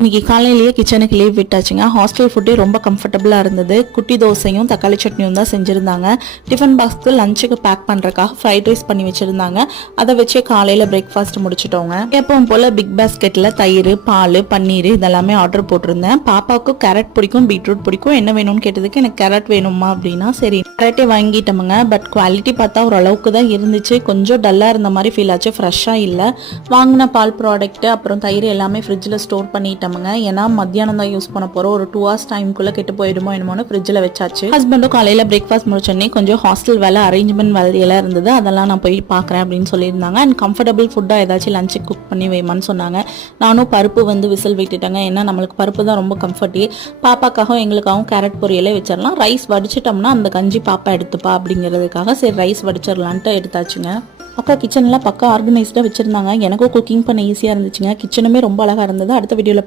இன்னைக்கு காலையிலேயே கிச்சனுக்கு லீவ் விட்டாச்சுங்க. ஹாஸ்டல் ஃபுட்டே ரொம்ப கம்ஃபர்டபுளாக இருந்தது. குட்டி தோசையும் தக்காளி சட்னியும் தான் செஞ்சுருந்தாங்க. டிஃபன் பாக்ஸ்க்கு லஞ்சுக்கு பேக் பண்ணுறக்காக ஃப்ரைட் ரைஸ் பண்ணி வச்சுருந்தாங்க. அதை வச்சே காலையில் பிரேக்ஃபாஸ்ட் முடிச்சிட்டோங்க. எப்பவும் போல் பிக் பாஸ்கெட்டில் தயிர், பால், பன்னீர் இதெல்லாமே ஆர்டர் போட்டிருந்தேன். பாப்பாவுக்கு கேரட் பிடிக்கும், பீட்ரூட் பிடிக்கும். என்ன வேணும்னு கேட்டதுக்கு எனக்கு கேரட் வேணுமா அப்படின்னா சரி கேரட்டே வாங்கிட்டோமுங்க. பட் குவாலிட்டி பார்த்தா ஓரளவுக்கு தான் இருந்துச்சு. கொஞ்சம் டல்லாக இருந்த மாதிரி ஃபீல் ஆச்சு, ஃப்ரெஷ்ஷாக இல்லை. வாங்கின பால் ப்ராடக்ட்டு அப்புறம் தயிர் எல்லாமே ஃப்ரிட்ஜில் ஸ்டோர் பண்ணிட்டேன். ஏன்னா மத்தியானம் தான் யூஸ் பண்ண போறோம். ஒரு 2 hours டைம்குள்ள கெட்டு போயிடுமோ என்னமோன்னு ஃப்ரிட்ஜில் வச்சாச்சு. ஹஸ்பண்டும் காலையில பிரேக்ஃபாஸ்ட் முடிச்சோடனே கொஞ்சம் ஹாஸ்டல் வேலை, அரேஞ்ச்மெண்ட் வேலையெல்லாம் இருந்தது. அதெல்லாம் நான் போய் பார்க்குறேன் அப்படின்னு சொல்லியிருந்தாங்க. அண்ட் கம்ஃபர்டபுள் ஃபுட்டாக ஏதாச்சும் லஞ்சு குக் பண்ணி வைமான்னு சொன்னாங்க. நானும் பருப்பு விசில் விட்டுட்டாங்க. ஏன்னா நம்மளுக்கு பருப்பு தான் ரொம்ப கம்ஃபர்ட்டி. பாப்பாக்காகவும் எங்களுக்காகவும் கேரட் பொரியலே வச்சிடலாம். ரைஸ் வடிச்சிட்டோம்னா அந்த கஞ்சி பாப்பா எடுத்துப்பா அப்படிங்கிறதுக்காக சரி ரைஸ் வடிச்சிடலான்ட்டு எடுத்தாச்சுங்க. அக்கா கிச்சன்லாம் பக்கா ஆர்கனைஸ்டாக வச்சுருந்தாங்க. எனக்கும் குக்கிங் பண்ண ஈஸியாக இருந்துச்சுங்க. கிச்சனுமே ரொம்ப அழகாக இருந்தது. அடுத்த வீடியோவில்